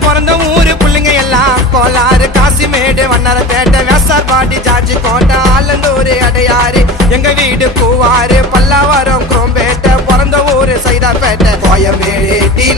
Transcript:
பிறந்த ஊரு புள்ளிங்க எல்லாம் கோலாறு காசிமேடு வண்ணாரப்பேட்டை வேசார்பாடி ஜார்ஜி கோட்டை ஆலந்தூர் அடையாறு எங்க வீடு கூவாறு பல்லாவரம் குரோம்பேட்டை பிறந்த ஊரு சைதாப்பேட்டை கோயம்பேடு டி